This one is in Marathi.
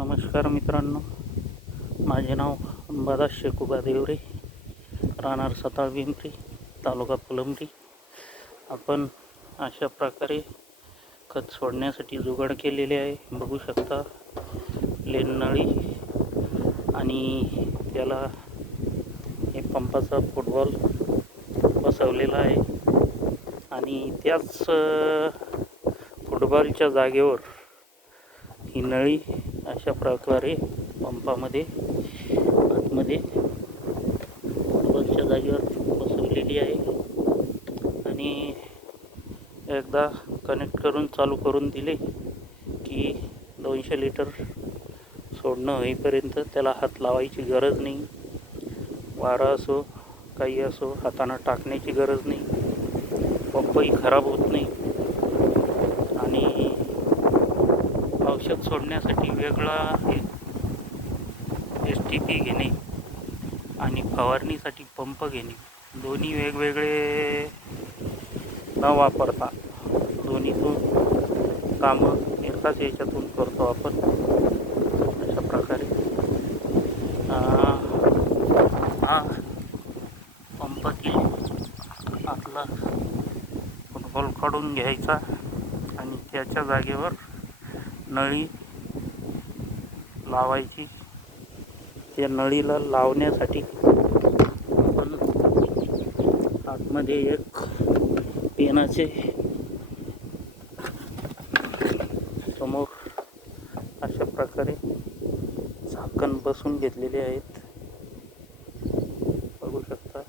नमस्कार मित्रांनो, माझे नाव अंबादास शेकोबा देवरे, राहणार सताळ पिंपरी, तालुका फुलंब्री. आपण अशा प्रकारे खत सोडण्यासाठी जुगाड केलेले आहे. बघू शकता लेन नळी आणि त्याला हे पंपाचा फुटबॉल बसवलेला आहे आणि त्याच फुटबॉलच्या जागेवर ही नळी अशा प्रकारे पंपामध्ये आतमध्ये फुटबॉलच्या जागेवर बसवलेली आहे आणि एकदा कनेक्ट करून चालू करून दिले की 200 लिटर सोडणं होईपर्यंत त्याला हात लावायची गरज नाही. वारा असो काही असो हातानं टाकण्याची गरज नाही. पंपही खराब होत नाही आणि औषध सोडण्यासाठी वेगळा STP घेणे आणि फवारणीसाठी पंप घेणे दोन्ही वेगवेगळे न वापरता दोन्हीतून कामं एकाच याच्यातून करतो आपण. अशा प्रकारे हा पंपातील आतला फुटबॉल काढून घ्यायचा आणि त्याच्या जागेवर नळी लावायची. त्या नळीला लावण्यासाठी आपण आतमध्ये एक पेनाचे समोर अशा प्रकारे झाकण बसून घेतलेले आहेत. बघू शकता